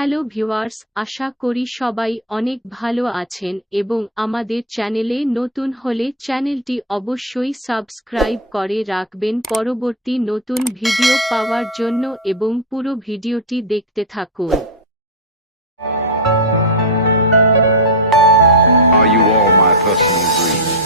Hello viewers, আশা করি সবাই অনেক ভালো আছেন এবং আমাদের চ্যানেলে নতুন হলে চ্যানেলটি অবশ্যই সাবস্ক্রাইব করে রাখবেন পরবর্তী নতুন ভিডিও পাওয়ার জন্য এবং পুরো ভিডিওটি দেখতে থাকুন। Are you all my personal dreams?